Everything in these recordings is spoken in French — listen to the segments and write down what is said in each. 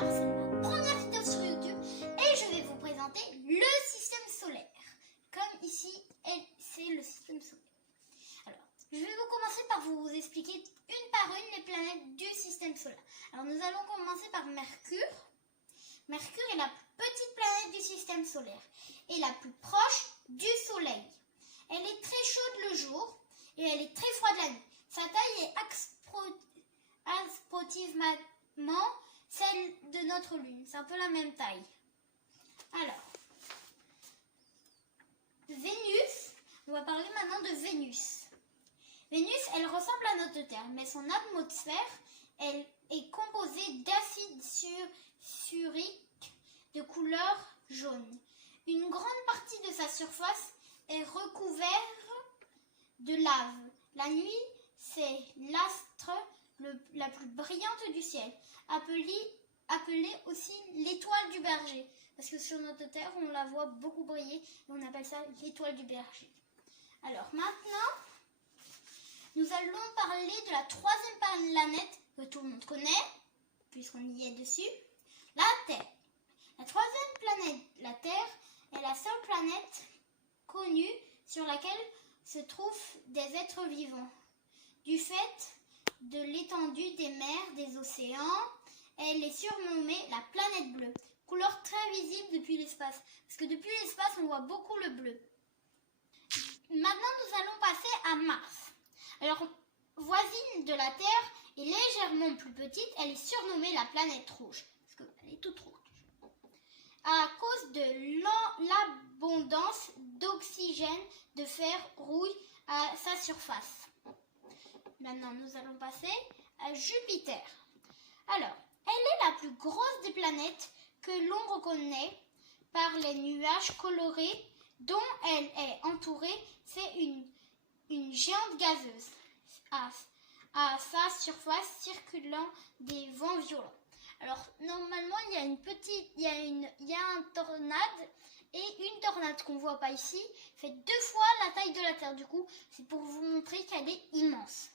Alors, c'est ma première vidéo sur YouTube et je vais vous présenter le système solaire. Comme ici, c'est le système solaire. Alors, je vais vous commencer par vous expliquer une par une les planètes du système solaire. Alors, nous allons commencer par Mercure. Mercure est la plus petite planète du système solaire et la plus proche du Soleil. Elle est très chaude le jour et elle est très froide la nuit. Sa taille est approximativement celle de notre Lune. C'est un peu la même taille. Alors, Vénus, on va parler maintenant de Vénus. Vénus, elle ressemble à notre Terre, mais son atmosphère, elle est composée d'acide sulfurique de couleur jaune. Une grande partie de sa surface est recouverte de lave. La nuit, c'est l'astre la plus brillante du ciel, appelée aussi l'étoile du berger, parce que sur notre Terre, on la voit beaucoup briller et on appelle ça l'étoile du berger. Alors maintenant, nous allons parler de la troisième planète que tout le monde connaît, puisqu'on y est dessus, la Terre. La troisième planète, la Terre, est la seule planète connue sur laquelle se trouvent des êtres vivants. Du fait de l'étendue des mers, des océans, elle est surnommée la planète bleue, couleur très visible depuis l'espace, parce que depuis l'espace, on voit beaucoup le bleu. Maintenant, nous allons passer à Mars. Alors, voisine de la Terre et légèrement plus petite, elle est surnommée la planète rouge, parce qu'elle est toute rouge, à cause de l'abondance d'oxygène, de fer rouille à sa surface. Maintenant, nous allons passer à Jupiter. Alors, elle est la plus grosse des planètes que l'on reconnaît par les nuages colorés dont elle est entourée. C'est une géante gazeuse à sa surface circulant des vents violents. Alors, normalement, il y a un tornade et une tornade qu'on ne voit pas ici fait 2 fois la taille de la Terre. Du coup, c'est pour vous montrer qu'elle est immense.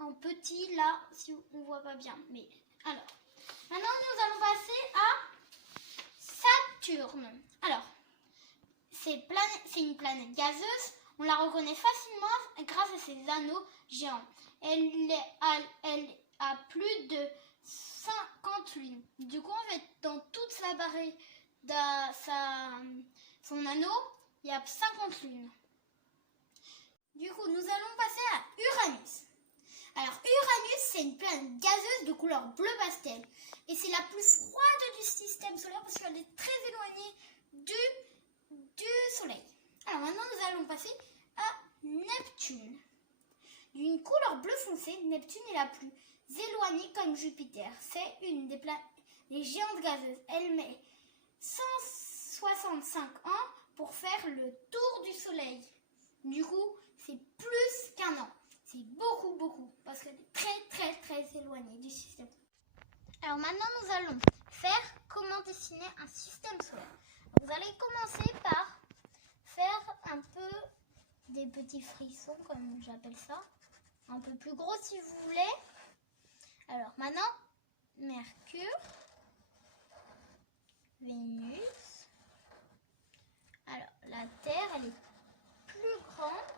En petit, là, si on ne voit pas bien. Mais alors, maintenant, nous allons passer à Saturne. Alors, c'est une planète gazeuse. On la reconnaît facilement grâce à ses anneaux géants. Elle a plus de 50 lunes. Du coup, en fait, dans toute sa barrée, son anneau, il y a 50 lunes. Du coup, nous allons passer à Uranus. Alors, Uranus, c'est une planète gazeuse de couleur bleu pastel. Et c'est la plus froide du système solaire parce qu'elle est très éloignée du Soleil. Alors, maintenant, nous allons passer à Neptune. D'une couleur bleu foncé, Neptune est la plus éloignée comme Jupiter. C'est une des géantes gazeuses. Elle met 165 ans pour faire le tour du Soleil. Du coup, c'est plus qu'un an. C'est beaucoup, parce qu'elle est très éloignée du système. Alors maintenant, nous allons faire comment dessiner un système solaire. Vous allez commencer par faire un peu des petits frissons, comme j'appelle ça. Un peu plus gros si vous voulez. Alors maintenant, Mercure, Vénus. Alors la Terre, elle est plus grande.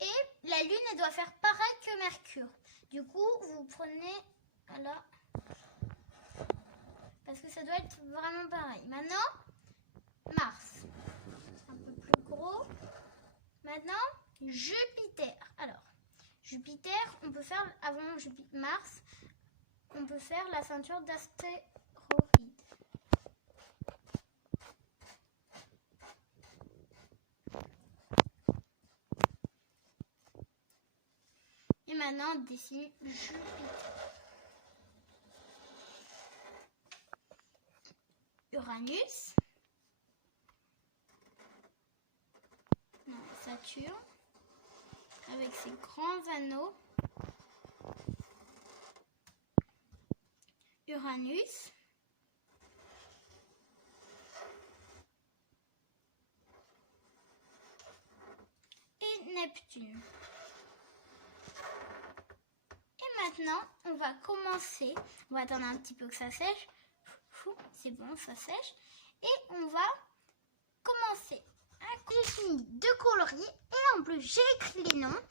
Et la Lune, elle doit faire pareil que Mercure. Du coup, vous prenez là, parce que ça doit être vraiment pareil. Maintenant, Mars, un peu plus gros. Maintenant, Jupiter. Alors, Jupiter, on peut faire, avant Mars, on peut faire la ceinture d'astéroïdes. Et maintenant, on dessine Jupiter. Uranus. Non, Saturne. Avec ses grands anneaux. Uranus. Et Neptune. maintenant, on va commencer. On va attendre un petit peu que ça sèche. C'est bon, ça sèche. Et on va commencer. J'ai fini de colorier et en plus j'ai écrit les noms.